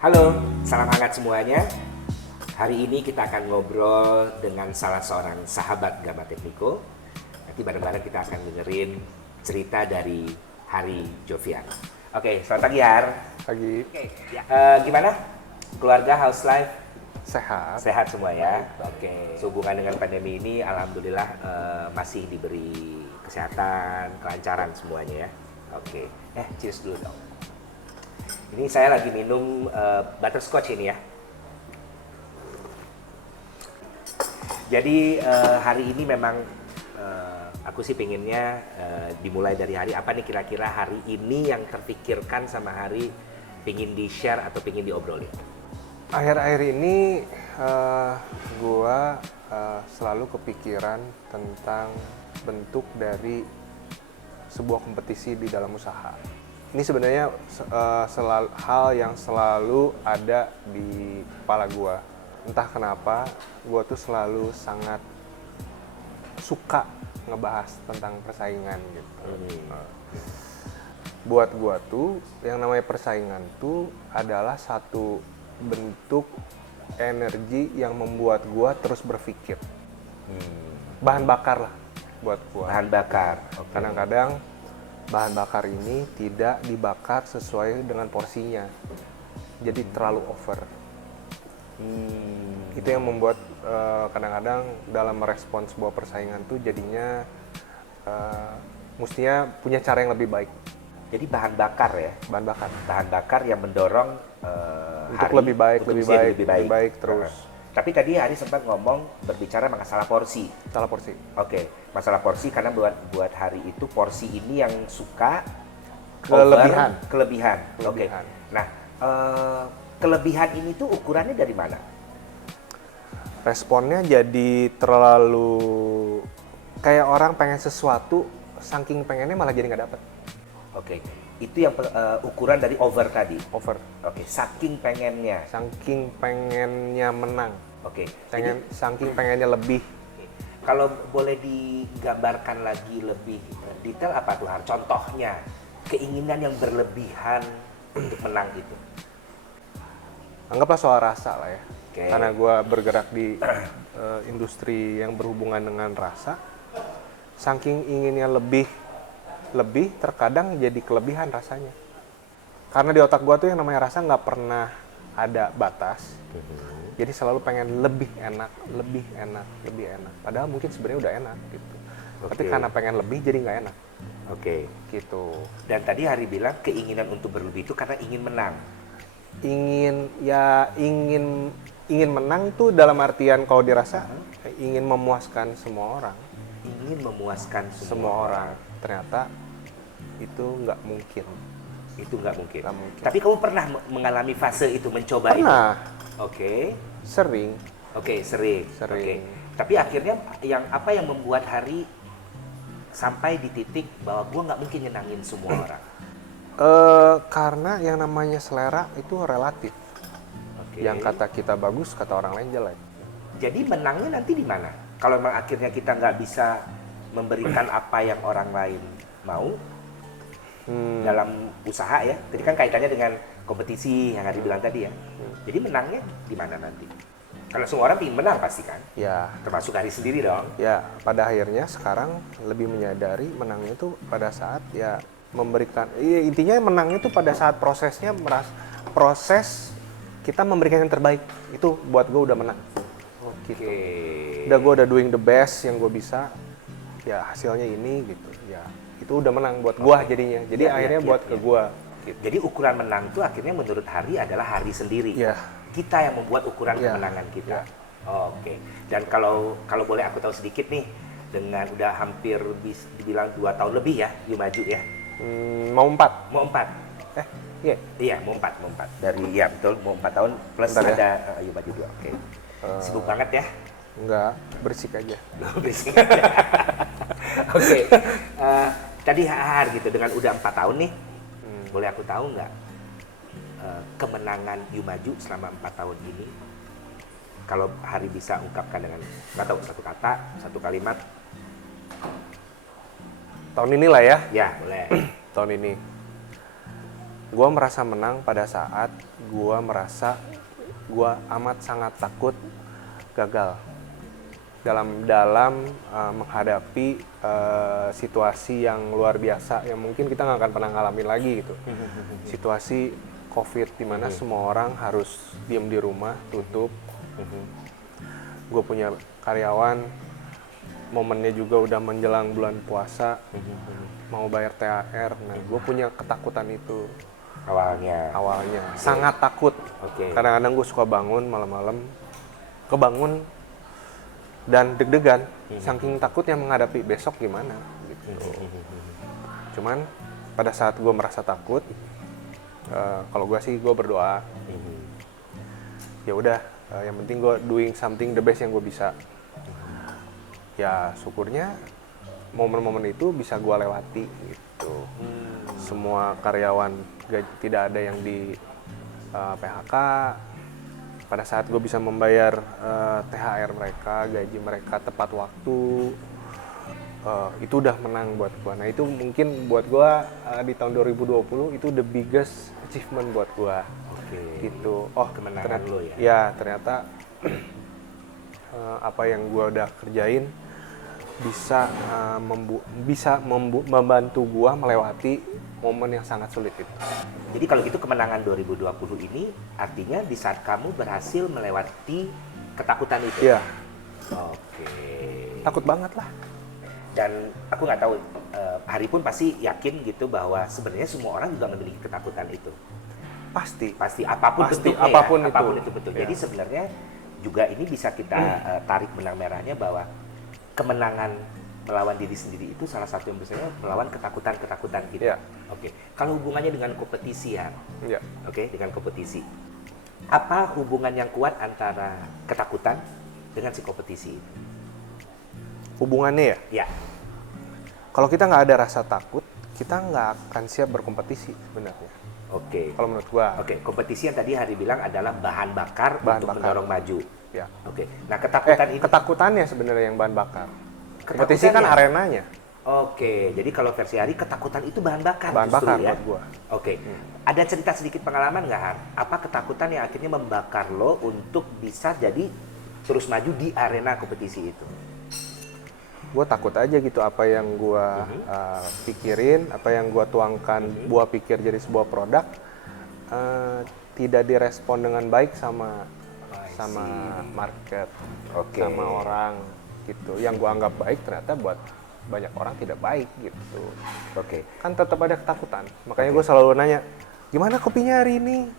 Halo, salam hangat semuanya. Hari ini kita akan ngobrol dengan salah seorang sahabat Gama Tekniko. Nanti bareng-bareng kita akan dengerin cerita dari Hari Jovian. Oke, selamat pagi Har. Pagi. Oke, ya. Gimana? Keluarga, house life? Sehat. Sehat semua ya? Oke. Sehubungan dengan pandemi ini, alhamdulillah masih diberi kesehatan, kelancaran semuanya ya. Oke. Cheers dulu dong. Ini saya lagi minum butterscotch ini ya. Jadi hari ini memang aku sih pengennya dimulai dari hari apa nih kira-kira hari ini yang terpikirkan sama hari pengen di-share atau pengen diobrolin. Akhir-akhir ini gua selalu kepikiran tentang bentuk dari sebuah kompetisi di dalam usaha. Ini sebenarnya hal yang selalu ada di kepala gua. Entah kenapa, gua tuh selalu sangat suka ngebahas tentang persaingan gitu. Buat gua tuh, yang namanya persaingan tuh adalah satu bentuk energi yang membuat gua terus berpikir. Bahan bakar lah buat gua. Bahan bakar. Okay. Kadang-kadang bahan bakar ini tidak dibakar sesuai dengan porsinya. Jadi terlalu over. Itu yang membuat kadang-kadang dalam merespon sebuah persaingan tuh jadinya mestinya punya cara yang lebih baik. Jadi bahan bakar ya? Bahan bakar. Bahan bakar yang mendorong Untuk Hari lebih baik, untuk lebih bisa baik terus. Tapi tadi Hari sempat ngomong berbicara masalah porsi. Salah porsi. Oke, masalah porsi karena buat Hari itu porsi ini yang suka Kelebihan. Kelebihan. Oke. Kelebihan. Nah, kelebihan ini tuh ukurannya dari mana? Responnya jadi terlalu kayak orang pengen sesuatu, saking pengennya malah jadi nggak dapet. Oke, itu yang ukuran dari over tadi. Over. Oke, saking pengennya. Saking pengennya menang. Oke. Saking pengennya lebih. Kalau boleh digambarkan lagi lebih detail apa tuh Har? Contohnya, keinginan yang berlebihan untuk menang itu. Anggaplah soal rasa lah ya. Oke. Karena gue bergerak di industri yang berhubungan dengan rasa, saking inginnya lebih terkadang jadi kelebihan rasanya. Karena di otak gue tuh yang namanya rasa nggak pernah ada batas. Jadi selalu pengen lebih enak. Padahal mungkin sebenarnya udah enak gitu. Tapi karena pengen lebih jadi nggak enak. Oke. Gitu. Dan tadi Hari bilang keinginan untuk berlebih itu karena ingin menang. Ingin menang tuh dalam artian kalau dirasa ingin memuaskan semua orang. Ingin memuaskan Semua orang. Ternyata itu nggak mungkin. Itu nggak mungkin. Nggak mungkin. Tapi kamu pernah mengalami fase itu, mencoba itu? Pernah. Oke. Sering. Oke, sering. Oke. Tapi akhirnya apa yang membuat Hari sampai di titik bahwa gua nggak mungkin nyenangin semua orang? Karena yang namanya selera itu relatif. Oke. Yang kata kita bagus, kata orang lain jelek. Jadi menangnya nanti di mana? Kalau memang akhirnya kita nggak bisa memberikan apa yang orang lain mau dalam usaha ya. Jadi kan kaitannya dengan kompetisi yang Hari bilang tadi ya. Jadi menangnya di mana nanti? Karena semua orang ingin menang pasti kan? Ya, Termasuk Hari sendiri dong. ya pada akhirnya sekarang lebih menyadari menangnya itu pada saat ya memberikan. Intinya menangnya itu pada saat prosesnya proses kita memberikan yang terbaik. Itu buat gue udah menang. Gitu. Udah gue udah doing the best yang gue bisa. Ya hasilnya ini gitu. Ya itu udah menang buat gue jadinya. Jadi akhirnya buat ke gue. Gitu. Jadi ukuran menang itu akhirnya menurut Hari adalah Hari sendiri. Ya. Kita yang membuat ukuran kemenangan kita. Ya. Oke. Dan kalau boleh aku tahu sedikit nih, dengan udah hampir dibilang 2 tahun lebih ya, You Maju ya. Mau 4. Mau 4. Iya. Iya, mau 4. Dari ya betul, mau 4 tahun plus Bentar ya. ada You Maju 2. Oke. Sibuk banget ya. Enggak, bersik aja. Berisik. Oke. Tadi Har gitu dengan udah 4 tahun nih. Boleh aku tahu nggak kemenangan You Maju selama 4 tahun ini? Kalau Hari bisa ungkapkan dengan nggak tahu satu kata, satu kalimat. Tahun inilah ya. Ya, boleh. Tahun ini. gue merasa menang pada saat gue merasa gue amat sangat takut gagal dalam menghadapi situasi yang luar biasa yang mungkin kita nggak akan pernah ngalamin lagi gitu. Situasi COVID di mana semua orang harus diem di rumah, tutup. Gue punya karyawan, momennya juga udah menjelang bulan puasa, mau bayar THR. Nah, gue punya ketakutan itu. Awalnya. Sangat takut. Kadang-kadang gue suka bangun malam-malam, kebangun dan deg-degan, saking takutnya menghadapi besok gimana gitu. Cuman pada saat gue merasa takut, kalau gue sih gue berdoa. Ya udah, yang penting gue doing something the best yang gue bisa. Ya syukurnya momen-momen itu bisa gue lewati gitu. Semua karyawan tidak ada yang di PHK. Pada saat gue bisa membayar THR mereka, gaji mereka tepat waktu, itu udah menang buat gue. Nah itu mungkin buat gue di tahun 2020 itu the biggest achievement buat gue. Gitu. Oh kemenangan lo ya? Ya ternyata apa yang gue udah kerjain bisa membantu gue melewati momen yang sangat sulit itu. Jadi kalau gitu kemenangan 2020 ini artinya di saat kamu berhasil melewati ketakutan itu? Iya. Oke. Takut banget lah. Dan aku nggak tahu, Hari pun pasti yakin gitu bahwa sebenarnya semua orang juga memiliki ketakutan itu. Pasti. Apapun Pasti, bentuknya apapun itu betul. Ya. Jadi sebenarnya juga ini bisa kita tarik benang merahnya bahwa kemenangan melawan diri sendiri itu salah satu yang biasanya melawan ketakutan gitu. Ya. Oke. Kalau hubungannya dengan kompetisi ya. Ya. Oke, dengan kompetisi. Apa hubungan yang kuat antara ketakutan dengan si kompetisi itu? Hubungannya ya? Ya. Kalau kita nggak ada rasa takut, kita nggak akan siap berkompetisi sebenarnya. Oke. Kalau menurut gua. Oke, kompetisi yang tadi Hari bilang adalah bahan bakar untuk mendorong maju. Ya. Oke. Nah, ketakutan ini ketakutannya sebenarnya yang bahan bakar. Kompetisi kan arenanya. Oke, jadi kalau versi Hari ketakutan itu bahan bakar Bahan justru bakar ya. buat gua. Oke. Ada cerita sedikit pengalaman nggak, Har? Apa ketakutan yang akhirnya membakar lo untuk bisa jadi terus maju di arena kompetisi itu? Gue takut aja gitu apa yang gue pikirin, apa yang gue tuangkan, gue pikir jadi sebuah produk tidak direspon dengan baik sama market, sama orang gitu. Yang gue anggap baik ternyata buat banyak orang tidak baik gitu. Oke. Kan tetap ada ketakutan. Makanya gue selalu nanya, gimana kopinya hari ini?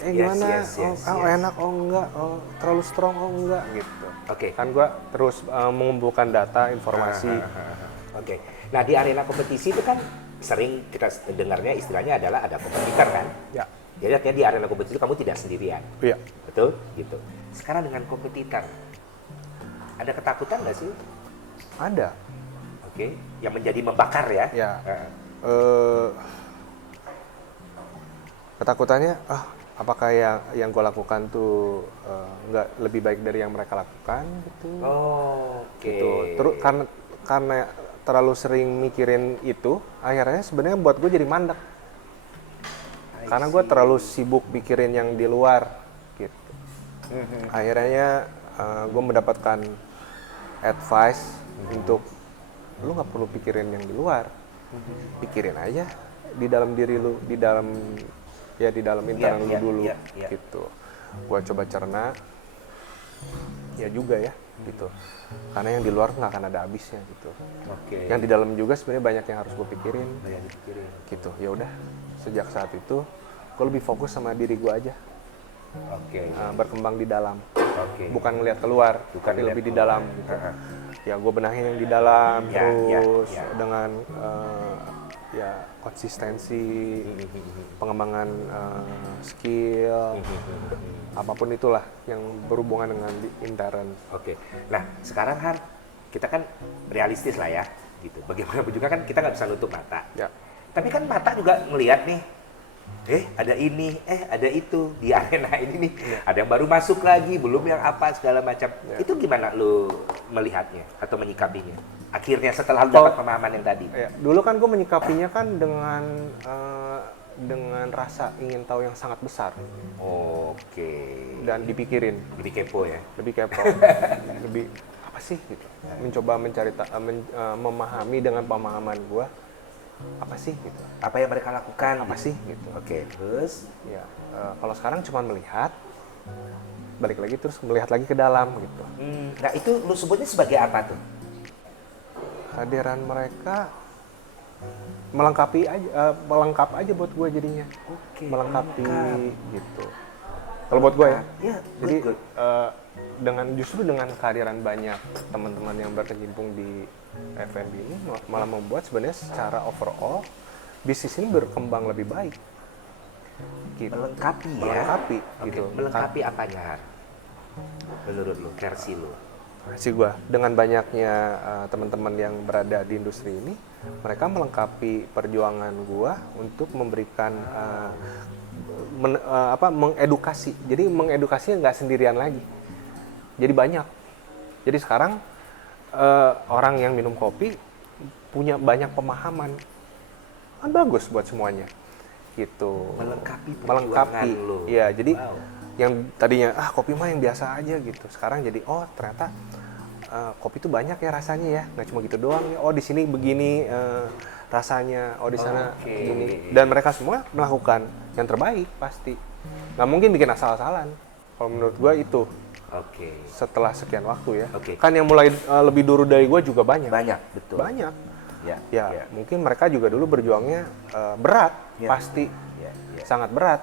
Gimana? Enak, enggak, terlalu strong, enggak gitu. Oke. Kan gue terus mengumpulkan data, informasi. Oke. Nah di arena kompetisi itu kan sering kita dengarnya istilahnya adalah ada kompetitor kan? Ya. Jadi artinya di arena kompetisi kamu tidak sendirian. Iya. Betul? Gitu. Sekarang dengan kompetitor, ada ketakutan nggak sih? Ada. Oke. Yang menjadi membakar ya? Ya. Ketakutannya, apakah yang gue lakukan tuh nggak lebih baik dari yang mereka lakukan gitu? Oke. Gitu. Terus karena terlalu sering mikirin itu, akhirnya sebenarnya buat gue jadi mandek. Karena gue terlalu sibuk mikirin yang di luar, gitu. Akhirnya gue mendapatkan advice untuk lu nggak perlu pikirin yang di luar, pikirin aja di dalam diri lu, di dalam internal lu dulu, gitu. Gue coba cerna, ya juga ya, gitu. Karena yang di luar nggak akan ada habisnya, gitu. Oke. Yang di dalam juga sebenarnya banyak yang harus gue pikirin, gitu. Ya udah, sejak saat itu gue lebih fokus sama diri gue aja. Berkembang di dalam, bukan ngelihat keluar, tapi lebih di dalam. Gitu. Ya gue benahin yang di dalam terus dengan konsistensi, pengembangan skill, apapun itulah yang berhubungan dengan intern. Oke. Nah sekarang Han, kita kan realistis lah ya, gitu. Bagaimanapun juga kan kita nggak bisa nutup mata. Ya. Tapi kan mata juga ngelihat nih, ada ini, ada itu di arena ini nih, ada yang baru masuk lagi, belum yang apa segala macam. Itu gimana lu melihatnya atau menyikapinya? Akhirnya setelah lu dapat pemahaman yang tadi. Dulu kan gue menyikapinya kan dengan dengan rasa ingin tahu yang sangat besar Oke. dan dipikirin, Lebih kepo ya. lebih kepo, lebih apa sih gitu. Mencoba mencari memahami dengan pemahaman gue apa sih gitu. Apa yang mereka lakukan? Apa sih gitu. Oke, terus Ya, kalau sekarang cuma melihat, balik lagi terus melihat lagi ke dalam gitu. nah itu lu sebutnya sebagai apa tuh? Kehadiran mereka melengkapi aja, melengkap aja buat gue jadinya. Oke, Melengkapi melengkap. gitu. Kalau buat gue ya. Ya, Jadi good. justru dengan kehadiran banyak teman-teman yang berkecimpung di F&B ini malah membuat sebenarnya secara overall bisnis ini berkembang lebih baik. Gitu. Melengkapi ya. Melengkapi Oke, gitu. melengkapi apanya, Har? Menurut lu, versi lu? Versi gua dengan banyaknya teman-teman yang berada di industri ini, mereka melengkapi perjuangan gua untuk memberikan mengedukasi. Jadi mengedukasinya nggak sendirian lagi. Jadi banyak. Jadi sekarang orang yang minum kopi punya banyak pemahaman. Kan bagus buat semuanya. Gitu. Melengkapi perjuangan Melengkapi. lu. Iya, jadi Wow. yang tadinya kopi mah yang biasa aja gitu. Sekarang jadi ternyata kopi itu banyak ya rasanya ya. Nggak cuma gitu doang ya. Oh, di sini begini rasanya. Oh, di sana Oke. begini. Dan mereka semua melakukan yang terbaik pasti. Nggak mungkin bikin asal-asalan. Kalau menurut gua itu Oke. setelah sekian waktu ya. Oke. Kan yang mulai lebih dulu dari gua juga banyak. Banyak, betul. Banyak. Ya, Ya, mungkin mereka juga dulu berjuangnya berat, Ya. pasti Ya, ya. sangat berat.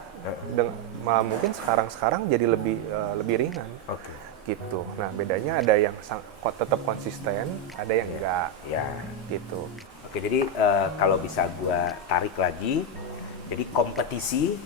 Malah mungkin sekarang jadi lebih ringan, Oke. gitu. Nah, bedanya ada yang tetap konsisten, ada yang enggak, Ya. gitu. Oke, jadi kalau bisa gua tarik lagi, jadi kompetisi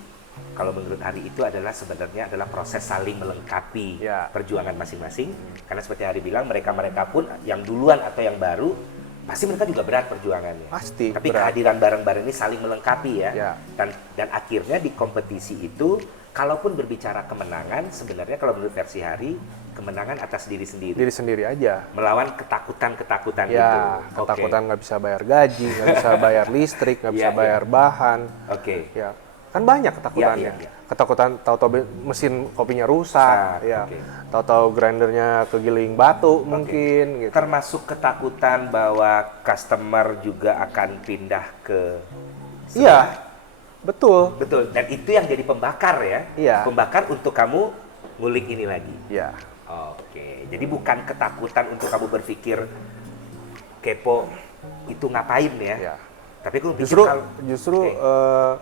kalau menurut Hari itu adalah sebenarnya adalah proses saling melengkapi Ya. perjuangan masing-masing. Karena seperti Hari bilang, mereka pun yang duluan atau yang baru pasti mereka juga berat perjuangannya. Pasti Tapi berat. kehadiran bareng-bareng ini saling melengkapi ya. Ya. Dan akhirnya di kompetisi itu, kalaupun berbicara kemenangan, sebenarnya kalau menurut versi Hari, kemenangan atas diri sendiri. Diri sendiri aja. Melawan ketakutan-ketakutan itu. Ya, Oke. ketakutan nggak bisa bayar gaji, nggak bisa bayar listrik, nggak bisa Iya, bayar bahan. Oke. Ya, kan banyak ketakutannya. Iya. Ketakutan tahu-tahu mesin kopinya rusak, ya. Oke. Tahu-tahu grindernya kegiling batu mungkin gitu. Termasuk ketakutan bahwa customer juga akan pindah ke Iya. Betul. betul, dan itu yang jadi pembakar ya. Iya. Pembakar untuk kamu ngulik ini lagi. Ya. Oke, jadi bukan ketakutan untuk kamu berpikir kepo itu ngapain ya. Ya. Tapi aku pikir Justru Oke.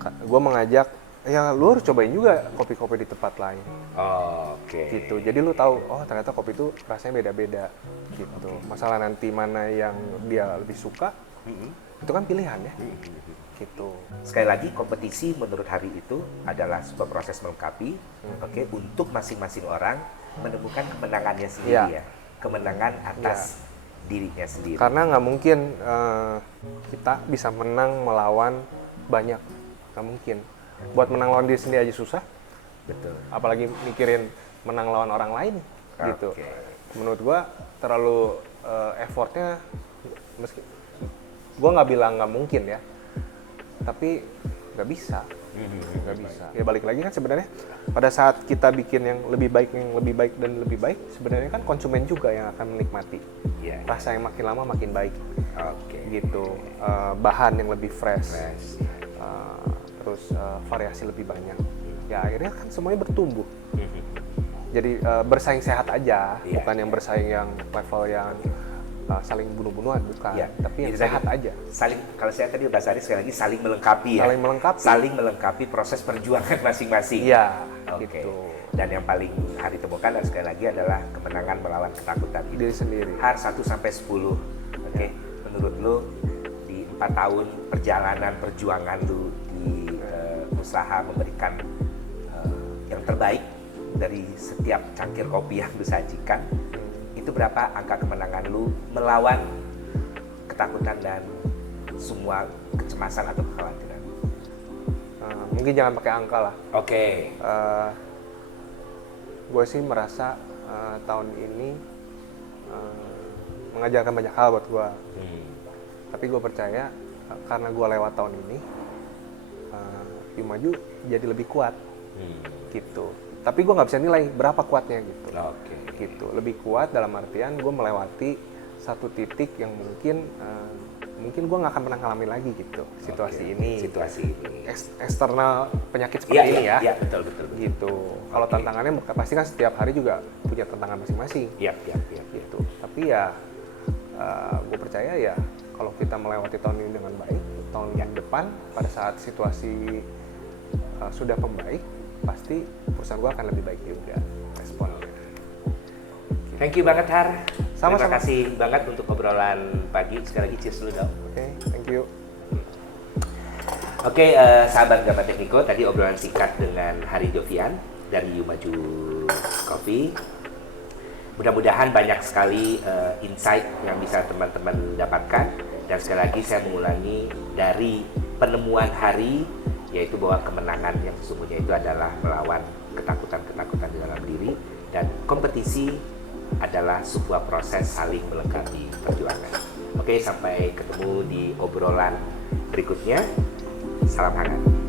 gue mengajak ya lu harus cobain juga kopi-kopi di tempat lain Oke. gitu. Jadi lu tahu ternyata kopi itu rasanya beda-beda gitu. Masalah nanti mana yang dia lebih suka itu kan pilihan ya. Gitu. Sekali lagi, kompetisi menurut Hari itu adalah sebuah proses melengkapi, oke, untuk masing-masing orang menemukan kemenangannya sendiri Iya. ya, kemenangan atas dirinya sendiri. Karena nggak mungkin kita bisa menang melawan banyak, nggak mungkin. Buat menang lawan diri sendiri aja susah, Betul. apalagi mikirin menang lawan orang lain gitu. Oke. Menurut gua terlalu effortnya, meski gua nggak bilang nggak mungkin ya, tapi nggak bisa. Nggak bisa. Ya balik lagi kan sebenarnya pada saat kita bikin yang lebih baik dan lebih baik, sebenarnya kan konsumen juga yang akan menikmati. Iya. Rasa yang makin lama makin baik. Oke. Gitu. Bahan yang lebih fresh. Fresh. Terus variasi lebih banyak. Ya akhirnya kan semuanya bertumbuh. Jadi bersaing sehat aja, Iya, bukan yang bersaing yang level yang saling bunuh-bunuhan, bukan. Iya. Tapi yang Jadi sehat tadi aja. Saling, kalau saya tadi udah sekali lagi saling melengkapi ya. Saling melengkapi. Saling melengkapi proses perjuangan masing-masing. Iya, Oke. gitu. Dan yang paling Hari temukan dan sekali lagi adalah kemenangan melawan ketakutan itu. Diri sendiri. Har 1 sampai 10. Oke. Menurut lu di 4 tahun perjalanan perjuangan lu di usaha memberikan yang terbaik dari setiap cangkir kopi yang lu sajikan, itu berapa angka kemenangan lu melawan ketakutan dan semua kecemasan atau kekhawatiran? Mungkin jangan pakai angka lah. Oke. Gue sih merasa tahun ini mengajarkan banyak hal buat gue. Tapi gue percaya karena gue lewat tahun ini, Yumaju jadi lebih kuat Hmm. gitu. Tapi gue nggak bisa nilai berapa kuatnya gitu. Oke. Gitu. Lebih kuat dalam artian gue melewati satu titik yang mungkin gue nggak akan pernah ngalamin lagi gitu situasi Oke, ini. situasi ini. Eksternal penyakit seperti ini ya. Iya, betul. Gitu. Kalau Oke. tantangannya pasti kan setiap hari juga punya tantangan masing-masing. Iya. Gitu. Tapi ya gue percaya ya kalau kita melewati tahun ini dengan baik, tahun yang depan pada saat situasi sudah membaik, pasti perusahaan gue akan lebih baik juga responnya. Thank you banget Har. Sama-sama. Terima kasih banget untuk obrolan pagi. Sekali lagi cheers dulu dong. Oke, thank you. Oke, sahabat Gamat Tekniko, tadi obrolan singkat dengan Hari Jovian dari Yumaju Coffee. Mudah-mudahan banyak sekali insight yang bisa teman-teman dapatkan. Dan sekali lagi saya mengulangi dari penemuan Hari, yaitu bahwa kemenangan yang sesungguhnya itu adalah melawan ketakutan-ketakutan di dalam diri, dan kompetisi adalah sebuah proses saling melengkapi perjuangan. Oke, sampai ketemu di obrolan berikutnya. Salam hangat.